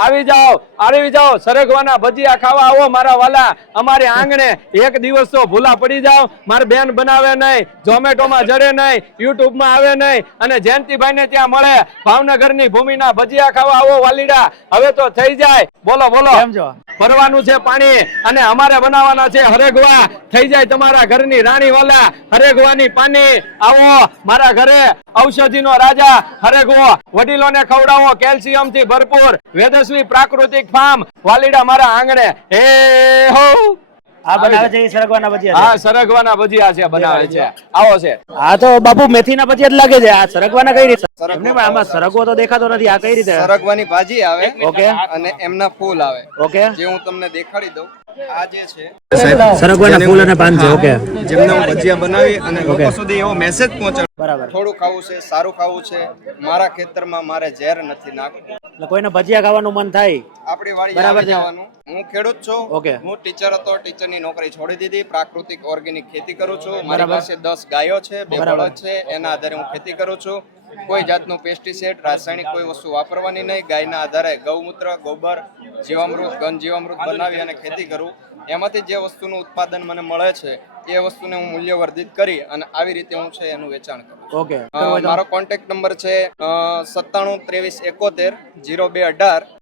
આવી જાઓ સરગવાના ભજીયા ખાવા આવો મારા વાલા અમારે આંગણે એક દિવસ તો ભૂલા પડી જાઓ મારી બેન બનાવે નહીં ઝોમેટોમાં જડે નહીં યુટ્યુબમાં આવે નહીં અને જયંતિભાઈ ને ત્યાં મળે ભાવનગરની ભૂમિના ભજીયા ખાવા આવો વાલીડા હવે તો થઈ જાય બોલો બોલો ભરવાનું છે પાણી અને અમારે બનાવવાના છે હરેગવા થઈ જાય તમારા ઘરની રાણી વાલા હરેગવાની પાણી આવો મારા ઘરે ઔષધિનો રાજા હરેગવો વડીલોને ખવડાવો કેલ્શિયમ થી ભરપૂર વેદસ્વી પ્રાકૃતિક ફાર્મ વાલીડા મારા આંગણે હે હો આ બનાવે છે સરગવાના ભજીયા હા સરગવાના ભજીયા છે બનાવે છે આવો છે આ તો બાપુ મેથીના ભજીયા જ લાગે છે આ સરગવાના કઈ રીતે એમને પણ આમાં સરગવો તો દેખાતો નથી આ કઈ રીતે સરગવાની ભાજી આવે ઓકે અને એમના ફૂલ આવે ઓકે જે હું તમને દેખાડી દઉં આ જે છે સરગવાના ફૂલ અને પાન છે ઓકે જેમને હું ભજીયા બનાવી અને લોકો સુધી એવો મેસેજ પહોંચાડું બરાબર થોડું ખાવું છે સારું ખાવું છે મારા ખેતરમાં મારે ઝેર નથી નાખવું એટલે કોઈને ભજીયા ખાવાનું મન થાય આપણી વાડી બરાબર છે. જવાનું હું ખેડૂત છું ઓકે હું ટીચર હતો ટીચરની નોકરી છોડી દીધી પ્રાકૃતિક ઓર્ગેનિક ખેતી કરું છું મારી પાસે 10 ગાયો છે 2 બળદ છે એના આધારે હું ખેતી કરું છું કોઈ જાતનું પેસ્ટિસાઇડ રાસાયણિક કોઈ વસ્તુ વાપરવાની નહીં ગાયના આધારે ગૌમૂત્ર ગોબર જીવામૃત ઘન જીવામૃત બનાવી અને ખેતી કરું એમાંથી જે વસ્તુનું ઉત્પાદન મને મળે છે એ વસ્તુને હું મૂલ્યવર્ધિત કરી અને આવી રીતે હું છે એનું વેચાણ કરું છું ઓકે મારો કોન્ટેક્ટ નંબર છે 97 23 71 02 18